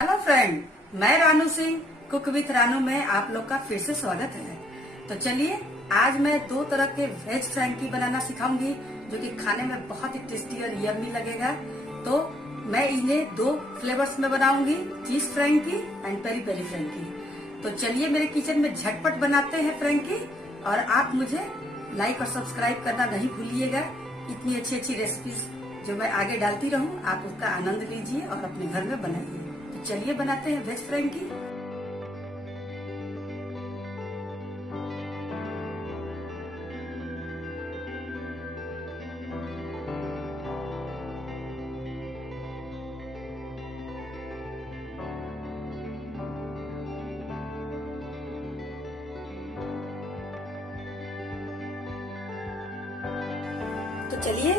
Hello friend, मैं Ranu Singh cook with Ranu में आप लोग का फिर से स्वागत है। तो चलिए आज मैं दो तरह के वेज फ्रैंकी बनाना सिखाऊंगी जो कि खाने में बहुत ही टेस्टी और यम्मी लगेगा। तो मैं इन्हें दो फ्लेवर्स में बनाऊंगी, cheese frankie and peri peri frankie. तो चलिए मेरे किचन में झटपट बनाते हैं फ्रैंकी, और आप मुझे लाइक और सब्सक्राइब करना नहीं भूलिएगा। इतनी अच्छी अच्छी रेसिपीज जो मैं आगे डालती रहूं, आप उसका आनंद लीजिए और अपने घर में बनाइए। तो चलिए बनाते हैं वेज फ्रैंकी। तो चलिए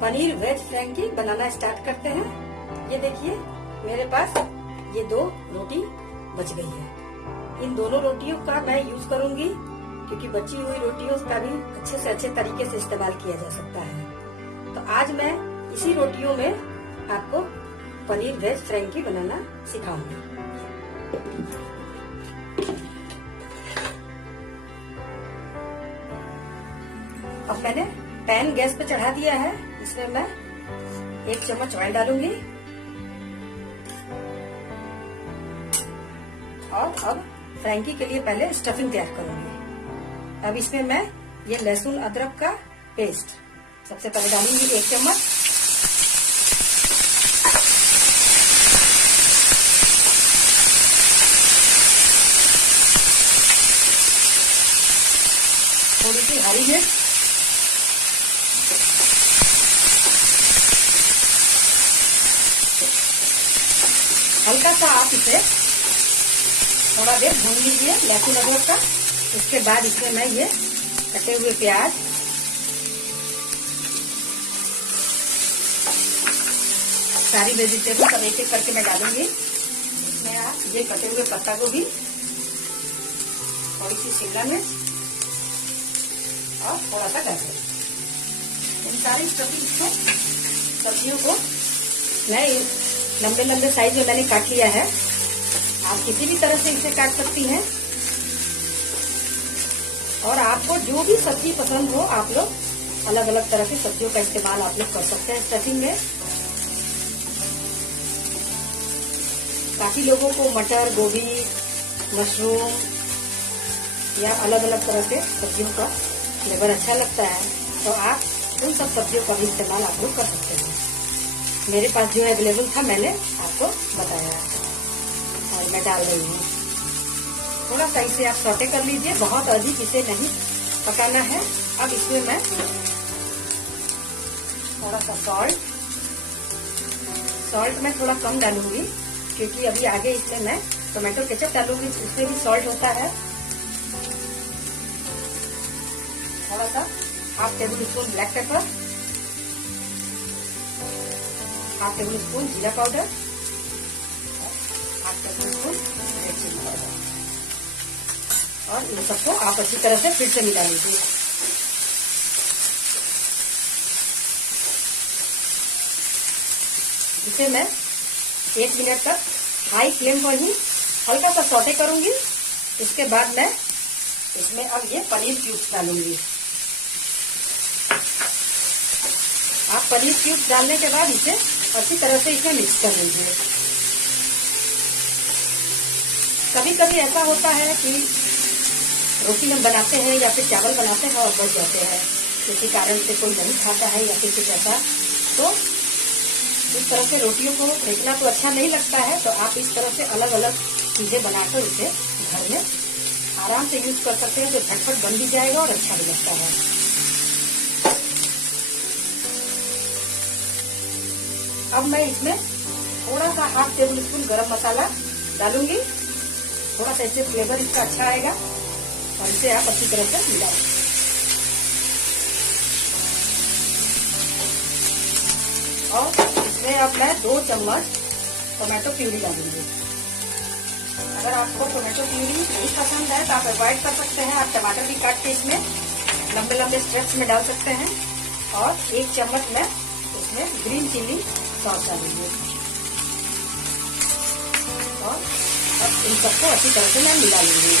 पनीर वेज फ्रैंकी बनाना स्टार्ट करते हैं। ये देखिए मेरे पास ये दो रोटी बच गई है। इन दोनों रोटियों का मैं यूज करूंगी क्योंकि बची हुई रोटियों का भी अच्छे से अच्छे तरीके से इस्तेमाल किया जा सकता है। तो आज मैं इसी रोटियों में आपको पनीर वेज फ्रैंकी बनाना सिखाऊंगी। अब मैंने पैन गैस पे चढ़ा दिया है। इसमें मैं 1 चम्मच ऑयल डालूंगी और अब फ्रैंकी के लिए पहले स्टफिंग तैयार करूंगी। अब इसमें मैं ये लहसुन अदरक का पेस्ट सबसे पहले डालूंगी 1 चम्मच। थोड़ी सी हरी मिर्च, हल्का सा आप इसे थोड़ा देर भून लीजिए लहसुन अदरक का। उसके बाद इसमें मैं ये कटे हुए प्याज, सारी वेजिटेबल सब एक एक करके मैं डालूंगी। इसमें आप ये कटे हुए पत्ता गोभी, थोड़ी सी शिमला मिर्च और थोड़ा सा गाजर, इन सारी सब्जियों को मैं लंबे लंबे साइज में मैंने काट लिया है। आप किसी भी तरह से इसे काट सकती हैं और आपको जो भी सब्जी पसंद हो आप लोग अलग अलग तरह की सब्जियों का इस्तेमाल आप लोग कर सकते हैं स्टफिंग में। काफी लोगों को मटर, गोभी, मशरूम या अलग अलग तरह के सब्जियों का फ्लेवर अच्छा लगता है, तो आप उन सब सब्जियों का भी इस्तेमाल आप लोग कर सकते हैं। मेरे पास जो अवेलेबल था मैंने आपको बताया और मैं डाल रही हूँ। थोड़ा सा इसे आप सौटे कर लीजिए, बहुत अधिक इसे नहीं पकाना है। अब इसमें मैं थोड़ा सा सॉल्ट मैं थोड़ा कम डालूंगी क्योंकि अभी आगे इसमें मैं टोमेटो केचप डालूंगी, उसमें भी सॉल्ट होता है। थोड़ा सा 1/2 tablespoon black pepper, 1/2 tablespoon जीरा powder, 1/2 tablespoon red chilli powder, और इन सबको आप अच्छी तरह से फिर से मिला लीजिए। इसे मैं 1 मिनट तक हाई फ्लेम पर ही हल्का सा सौटे करूंगी। इसके बाद मैं इसमें अब ये पनीर क्यूब्स डालूंगी। आप पनीर क्यूब्स डालने के बाद इसे अच्छी तरह से इसमें मिक्स कर लीजिए। कभी कभी ऐसा होता है कि रोटी हम बनाते हैं या फिर चावल बनाते हैं और बच जाते हैं, किसी कारण से कोई नहीं खाता है या फिर कुछ ऐसा, तो इस तरह से रोटियों को फेंकना तो अच्छा नहीं लगता है। तो आप इस तरह से अलग अलग चीजें बनाकर इसे घर में आराम से यूज कर सकते हैं, तो झटपट बन भी जाएगा और अच्छा भी लगता है। अब मैं इसमें थोड़ा सा 1/2 टेबल स्पून गरम मसाला डालूंगी। थोड़ा सा इससे फ्लेवर इसका अच्छा आएगा और इसे आप अच्छी तरह से मिला लें। और इसमें अब मैं 2 चम्मच टोमेटो प्यूरी डालूंगी। अगर आपको टोमेटो प्यूरी नहीं पसंद है तो आप अवॉइड कर सकते हैं। आप टमाटर भी काट के इसमें लंबे लंबे स्ट्रिप्स में डाल सकते हैं। और 1 चम्मच मैं इसमें ग्रीन चिली सॉस डालूंगी। इन सबको अच्छी तरह से मैं मिला लूंगी।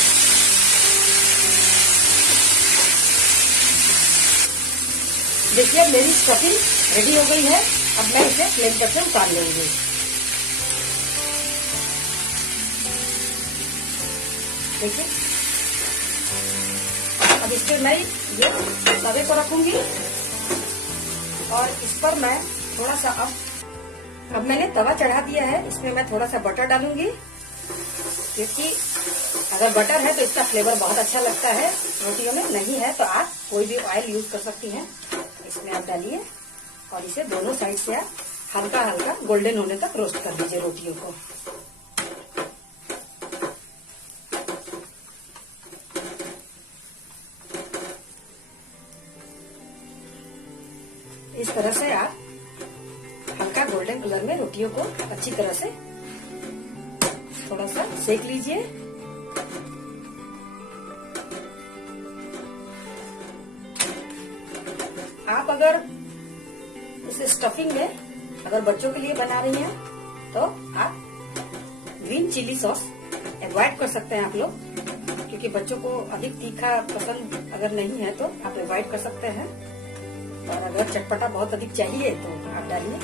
देखिए मेरी स्टफिंग रेडी हो गई है। अब मैं इसे फ्लेम पर से उतार लूंगी। देखिए अब इस पर मैं ये तवे को रखूंगी और इस पर मैं थोड़ा सा अब मैंने तवा चढ़ा दिया है। इसमें मैं थोड़ा सा बटर डालूंगी, क्योंकि अगर बटर है तो इसका फ्लेवर बहुत अच्छा लगता है रोटियों में। नहीं है तो आप कोई भी ऑयल यूज कर सकती हैं। इसमें आप डालिए और इसे दोनों साइड से आप हल्का हल्का गोल्डन होने तक रोस्ट कर दीजिए रोटियों को। इस तरह से आप हल्का गोल्डन कलर में रोटियों को अच्छी तरह से थोड़ा सा सेक लीजिए। आप अगर इस स्टफिंग में अगर बच्चों के लिए बना रही हैं तो आप ग्रीन चिली सॉस अवॉइड कर सकते हैं आप लोग, क्योंकि बच्चों को अधिक तीखा पसंद अगर नहीं है तो आप अवॉइड कर सकते हैं। और अगर चटपटा बहुत अधिक चाहिए तो आप डालिए।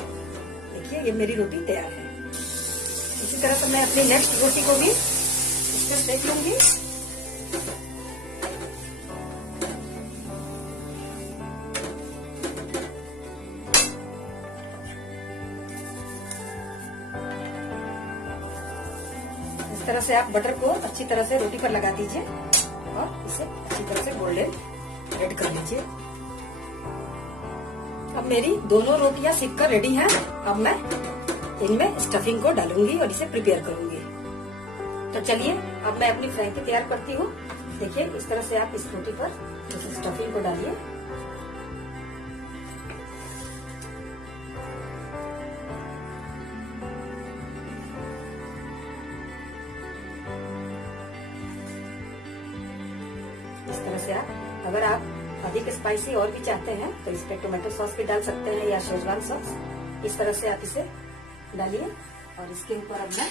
देखिए ये मेरी रोटी तैयार है। इसी तरह से मैं अपनी नेक्स्ट रोटी को भी इस पर सेक लूंगी। इस तरह से आप बटर को अच्छी तरह से रोटी पर लगा दीजिए और इसे अच्छी तरह से गोल्डन रेड कर लीजिए। अब मेरी दोनों रोटियां सिक कर रेडी हैं। अब मैं इनमें स्टफिंग को डालूंगी और इसे प्रिपेयर करूंगी। तो चलिए अब मैं अपनी फ्राई तैयार करती हूँ। देखिए इस तरह से आप इस रोटी पर इस स्टफिंग को डालिए। इस तरह से आप अगर आप अधिक स्पाइसी और भी चाहते हैं तो इस पे टोमेटो सॉस भी डाल सकते हैं या शेजवान सॉस। इस तरह से आप इसे डालिए और इसके ऊपर अब मैं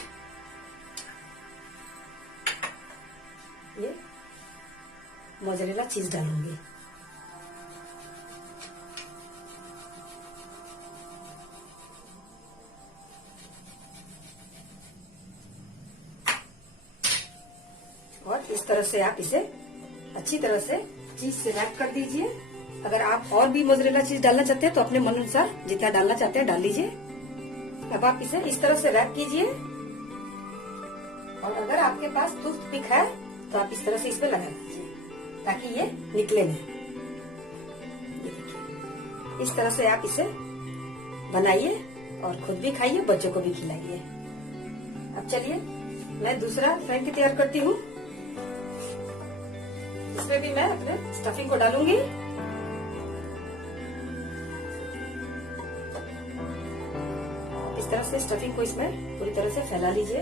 ये मोज़रेला चीज डालूंगी। और इस तरह से आप इसे अच्छी तरह से चीज से रैप कर दीजिए। अगर आप और भी मोज़रेला चीज डालना चाहते हैं तो अपने मन अनुसार जितना डालना चाहते हैं डाल लीजिए। अब आप इसे इस तरह से रैप कीजिए और अगर आपके पास टूथपिक है तो आप इस तरह से इस पे लगा दीजिए ताकि ये निकले नहीं। ये देखिए इस तरह से आप इसे बनाइए और खुद भी खाइए, बच्चों को भी खिलाइए। अब चलिए मैं दूसरा फ्राई तैयार करती हूँ। इसमें भी मैं अपने स्टफिंग को डालूंगी। इस तरह से स्टफिंग को इसमें पूरी तरह से फैला लीजिए।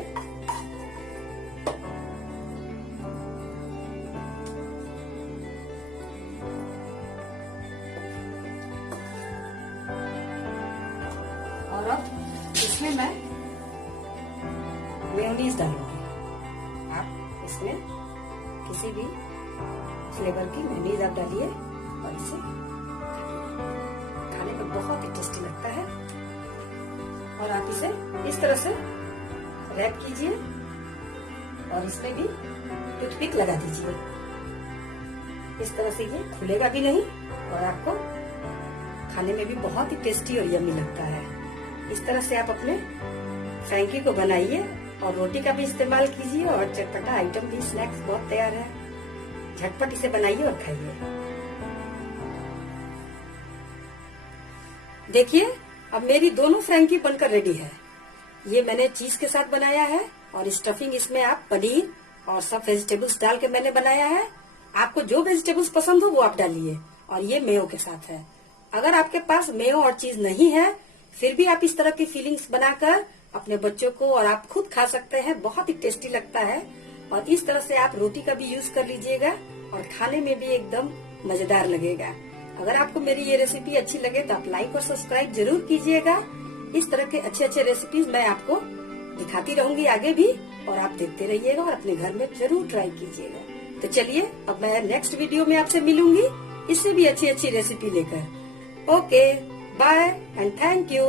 और अब इसमें मैं मेयोनीज डालूंगी। आप इसमें किसी भी फ्लेवर की मेयोनीज आप डालिए और इसे खाने में बहुत ही टेस्टी लगता है। और आप इसे इस तरह से रैप कीजिए और इसमें भी टूथपिक लगा दीजिए। इस तरह से ये खुलेगा भी नहीं और आपको खाने में भी बहुत ही टेस्टी और यम्मी लगता है। इस तरह से आप अपने फ्रैंकी को बनाइए और रोटी का भी इस्तेमाल कीजिए और चटपटा आइटम भी स्नैक्स बहुत तैयार है। झटपट इसे बनाइए और खाइए। देखिए अब मेरी दोनों फ्रैंकी बनकर रेडी है। ये मैंने चीज के साथ बनाया है और स्टफिंग इसमें आप पनीर और सब वेजिटेबल्स डाल के मैंने बनाया है। आपको जो वेजिटेबल्स पसंद हो वो आप डालिए। और ये मेयो के साथ है। अगर आपके पास मेयो और चीज नहीं है फिर भी आप इस तरह की फीलिंग्स बनाकर अपने बच्चों को और आप खुद खा सकते हैं। बहुत ही टेस्टी लगता है। और इस तरह से आप रोटी का भी यूज कर लीजिएगा और खाने में भी एकदम मजेदार लगेगा। अगर आपको मेरी ये रेसिपी अच्छी लगे तो आप लाइक और सब्सक्राइब जरूर कीजिएगा। इस तरह के अच्छे अच्छे रेसिपीज मैं आपको दिखाती रहूंगी आगे भी। और आप देखते रहिएगा और अपने घर में जरूर ट्राई कीजिएगा। तो चलिए अब मैं नेक्स्ट वीडियो में आपसे मिलूंगी इससे भी अच्छी अच्छी रेसिपी लेकर। Okay, bye and thank you.